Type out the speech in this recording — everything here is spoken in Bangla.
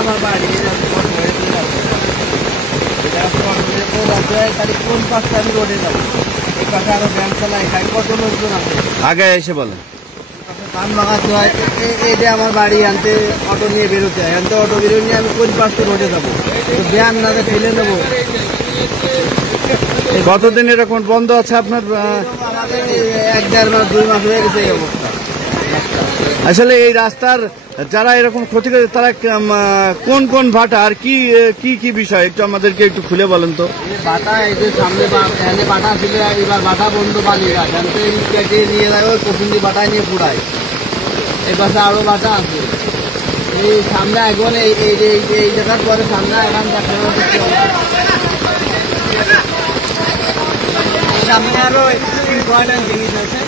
আমার বাড়ি কোন পাশে আমি রোডে যাবো, এই পাশে আরো ব্যাংক চালাই, কত লোকজন আছে। আগে এসে বলেন ধান লাগাতে হয়, এই যে আমার বাড়ি আনতে অটো নিয়ে বেরোতে হয়, আনতে অটো বেরোয় নিয়ে আমি কোন পাশে রোডে যাবো, তো ব্যায়াম না ফেলে নেবো। কতদিন এরকম বন্ধ আছে আপনার? 1-1.5 মাস 2 মাস হয়ে গেছে এই অবস্থা। আসলে এই রাস্তার যারা এরকম ক্ষতি করে তারা কোন কোন ভাটা আর কি কি কি বিষয় একটু আমাদেরকে একটু খুলে বলেন তো। ভাটা এই যে সামনে ভাটা ছিল, এবার ভাটা বন্ধ, বালি গাছ কেটে নিয়ে যায়, ওই কচুন্দি ভাটায় নিয়ে পুড়ায়। এই পাশে আরো ভাটা আছে, এই সামনে এখন এই জায়গার পরে সামনে এখন সামনে আরো জিনিস আছে।